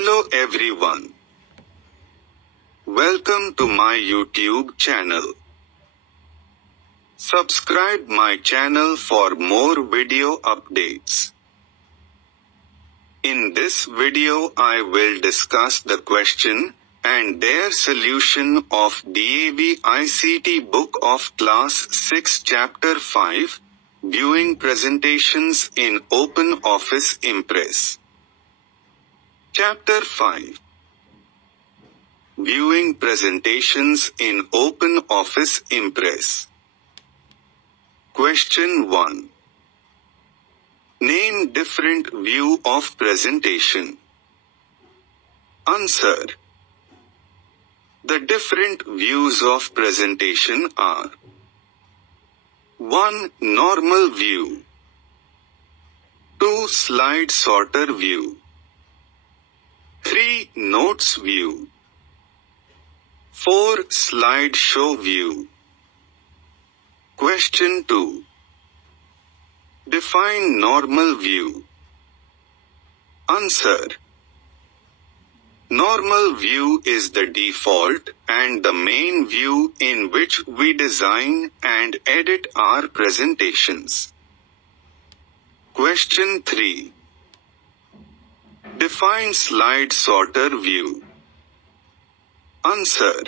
Hello everyone. Welcome to my YouTube channel. Subscribe my channel for more video updates. In this video I will discuss the question and their solution of DAV ICT Book of Class 6 Chapter 5, Viewing Presentations in Open Office Impress. Chapter 5. Viewing Presentations in Open Office Impress. Question 1. Name different view of presentation. Answer. The different views of presentation are: 1. Normal view. 2. Slide sorter view. 3. Notes view. 4. Slide show view. Question 2. Define normal view. Answer. Normal view is the default and the main view in which we design and edit our presentations. Question 3. Define slide sorter view. Answer.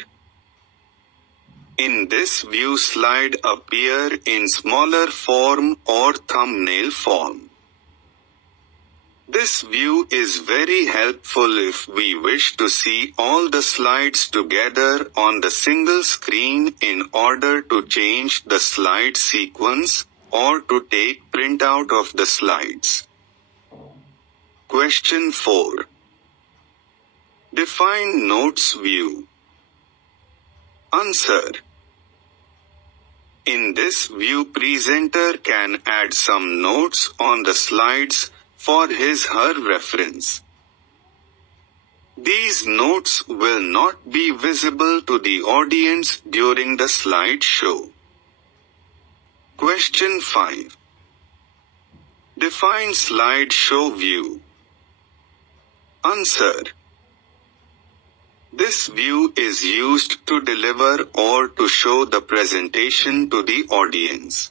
In this view, slide appear in smaller form or thumbnail form. This view is very helpful if we wish to see all the slides together on the single screen in order to change the slide sequence or to take printout of the slides. Question 4. Define notes view. Answer. In this view, presenter can add some notes on the slides for his/her reference. These notes will not be visible to the audience during the slideshow. Question 5. Define slideshow view. Answer. This view is used to deliver or to show the presentation to the audience.